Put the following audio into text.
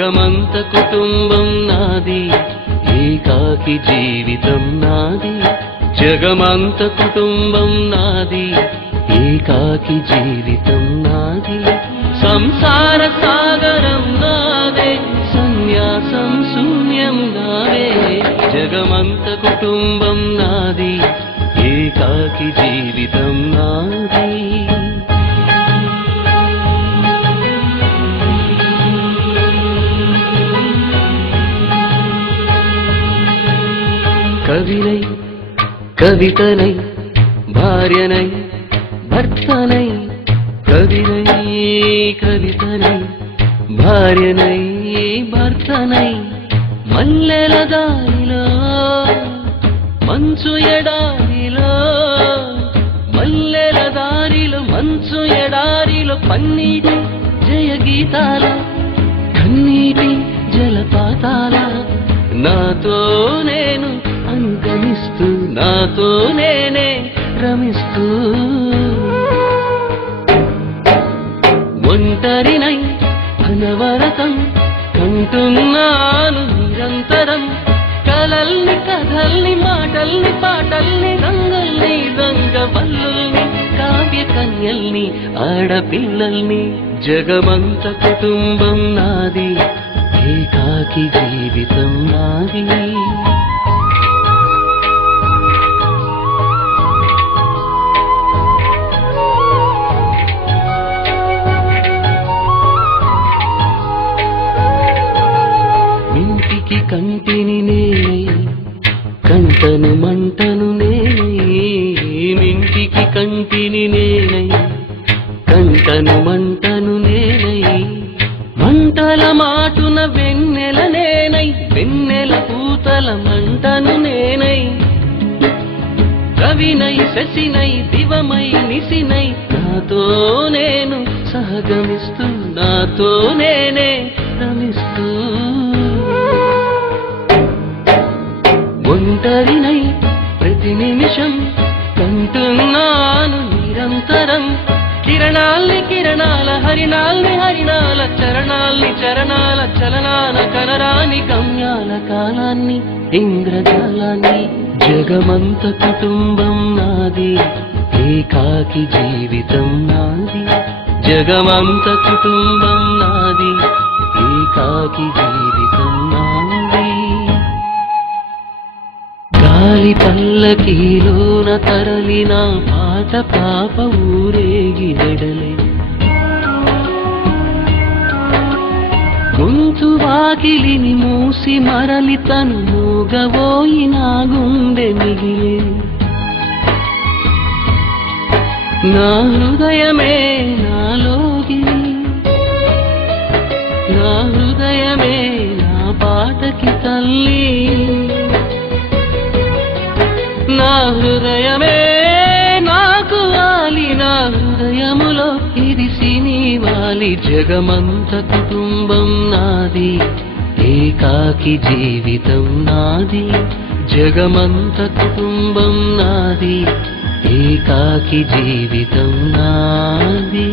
జగమంత కుటుంబం నాది ఏకాకి జీవితం నాది జగమంత కుటుంబం నాది ఏకాకి జీవితం నాది సంసార సాగరం నాదే సన్యాసం శూన్యం నాదే జగమంత కుటుంబం నాది ఏకాకి జీవితం నాది కవినై కవితనై భార్యనై భర్తనై కవినై కవితనై భార్యనై భర్తనై మల్లెల దారిలో మంచు ఎడారిలో మల్లెల దారిలో మంచు ఎడారిలో పన్నీటి జయ గీతాల కన్నీటి జలపాతాల నాతో నేను అనుగమిస్తూ నాతో నేనే రమిస్తూ ఒంటరినై అనవరతం కంటున్నాను నిరంతరం కలల్ని కథల్ని మాటల్ని పాటల్ని రంగుల్ని రంగవల్లుల్ని కావ్య కన్యల్ని ఆడపిల్లల్ని జగమంత కుటుంబం నాది ఏకాకి జీవితం నాది మింటికి కంటిని నేనై కంటను మంటను నేనై మింటికి కంటిని నేనై కంటను మంటను నేనై మంటల మాటున వెన్నెల నేనై వెన్నెల పూతల మంటను నేనై రవినై శశినై దివమై నిశినై నాతో నేను సహగమిస్తూ నాతో నేనే రమిస్తూ ఒంటరినై ప్రతి నిమిషం కంటున్నాను నిరంతరం కిరణాల్ని కిరణాల హరిణాల్ని హరిణాల చరణాల్ని చరణాల చలనాల కనరాని గమ్యాల కాలాన్ని ఇంద్రజాలాన్ని జగమంత కుటుంబం నాది ఏకాకి జీవితం నాది జగమంత కుటుంబం నాది ఏకాకి జీవితం నాది గాలి పల్లకీలోన తరలిన పాట పాప ఊరేగి వెడలే గొంతు వాకిలిని మూసి మరలి తను మూగబోయి నా గుండె మిగిలే నా హృదయమే నాలోగిలి నా హృదయమే నా పాటకి తల్లి నా హృదయమే నాకు వాలి నా హృదయములో ఇరిసి నీవాలి జగమంత కుటుంబం నాది ఏకాకి జీవితం నాది జగమంత కుటుంబం నాది ఏకాకి జీవితం నాది